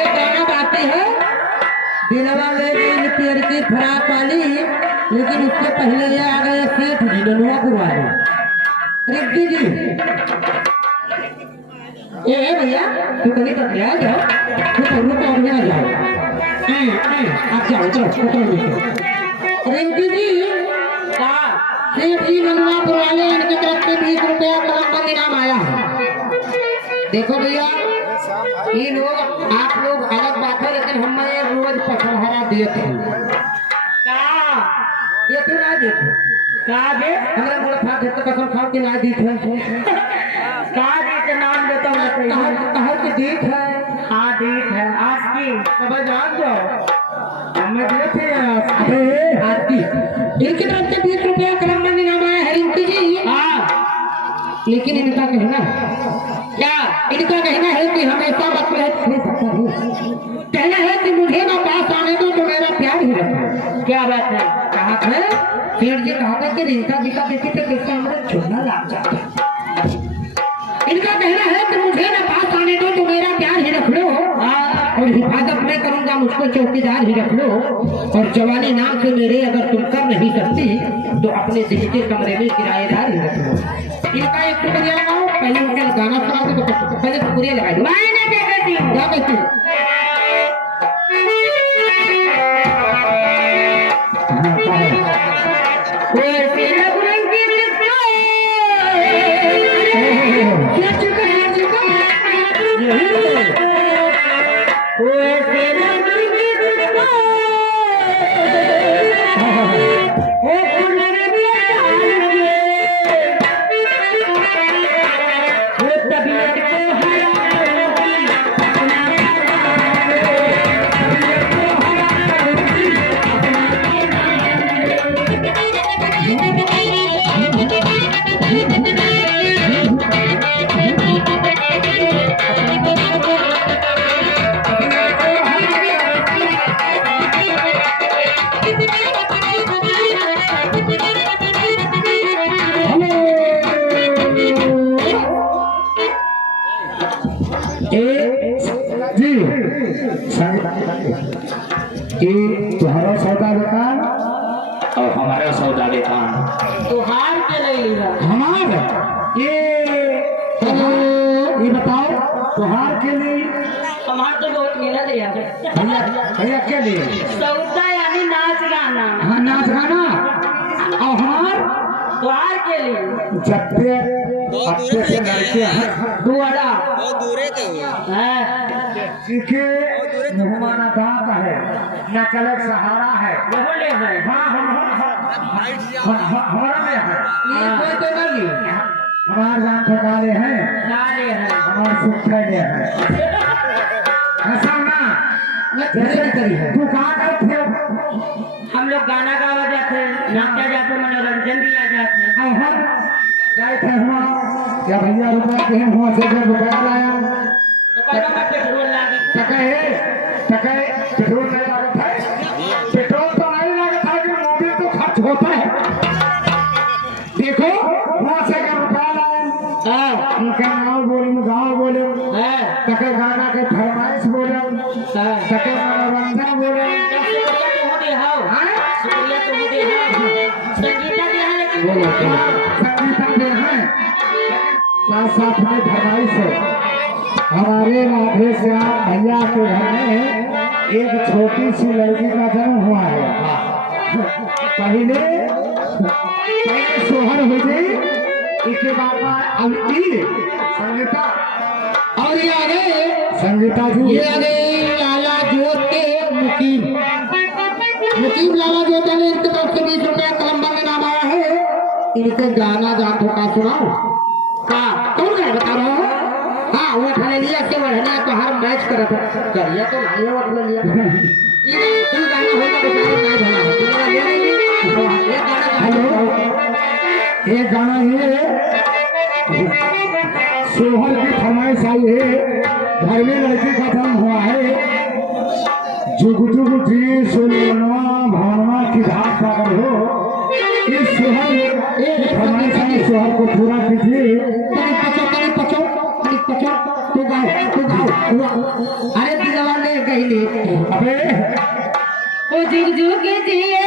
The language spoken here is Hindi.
ये गाना गाते हैं दिलवा में दिल प्यार की फराक वाली, लेकिन इससे पहले ये आ गए सेठ जी ननुआपुर वाले रिक्की जी। ये भैया तू कभी तो क्या जाओ, तू कभी तो अभी आ जाओ, आप जाओ जाओ रिंकी जी का सेठ जी ननुआपुर वाले इनकी तरफ से 20 रुपया कलम का इनाम आया है। देखो भैया ये लोग आप लोग अलग बात है, लेकिन हमें रोज पछहरा देते हैं ये तो ना देते का दे हमरा बोला था देते कसम खाओ कि ना देते का दे के नाम देता हूं कहा कि देख है। हां देख है आज की सब जान जाओ हमें देते हैं अरे आज की इनकी तरफ से 20 रुपया कलम में इनाम आया है रिंकी जी। हां लेकिन इनका कहना क्या इनका कहना है कि हमेशा मत कहना है कि मुझे ना पास आने दो तो मेरा प्यार ही रखो। क्या बात है कहा है सेठ जी कहा था कि रिंका जी का देखी तो किसका हमारा छोड़ना लाग जाता है। इनका कहना है कि मुझे ना पास आने दो तो मेरा प्यार ही रख लो और हिफाजत मैं करूंगा मुझको चौकीदार ही रख लो और जवानी नाम से मेरे अगर तुम कर नहीं सकती तो अपने दिल के कमरे में किराएदार ही रख लो। इनका एक शुक्रिया लगाओ पहले उनका गाना सुना दो तो पहले शुक्रिया लगा दो क्या कहती हूँ तुम्हारा सौदा दुकान और हमारा सौदा दुकान तुहार के लिए हमारा ये बताओ तुहार के लिए हमार तो बहुत मिला दिया भैया भैया के लिए सौदा यानी नाच गाना। हाँ नाच गाना और हमार तुहार के लिए जब्बे अच्छे से लड़के हैं दुआरा बहुत दूरे थे वो। है सीखे मेहमाना दाता है न चले सहारा है वो ले है हाँ हमारा में है ये कोई तो नहीं हमारे जान ठकाले हैं नारे है हमारे सुख फैले हैं ऐसा ना जैसे करी है तू कहाँ गए थे हम लोग गाना गावा जाते नाचा जाते मनोरंजन दिया जाते और हम गए थे वहाँ क्या भैया रुपया के हैं वहाँ से जब रुपया लाया तो करो का पेट्रोल लागे टके पेट्रोल नहीं लागत है पेट्रोल तो नहीं लागत है कि मोबिल तो खर्च होता है। देखो वहाँ से क्या रुपया लाया उनका नाम बोले गाँव बोले टके गाना के फरमाइश बोले टके मनोरंजन बोले संगीता दे हैं साथ साथ में फरमाइश है। हमारे राधे श्याम भैया के घर में एक छोटी सी लड़की का जन्म हुआ है। पहले सोहर हो गई इसके बाद अभी संगीता और ये आ गए संगीता जी ये आ गए लाला जोत के मुकीम लाला जोत ने इनके तरफ से 20 रुपया कलम में नाम आया है। इनके गाना जातो का सुनाओ का कौन गा बता रहा हो। हाँ वो ठहरिया के बढ़िया तो हर मैच करत है करिया तो नहीं है वो लिया तू गाना होगा बेचारे नहीं भला हेलो ये गाना ये सोहर की फरमाइश आई है। घर में लड़की का जन्म हुआ है जुग जुग जी सुनवा भावना की धाक पागल हो इस सोहर एक फरमाइश आई सोहर को पूरा कीजिए। अरे दिलवा ने गई अबे वो जुग जुग जिए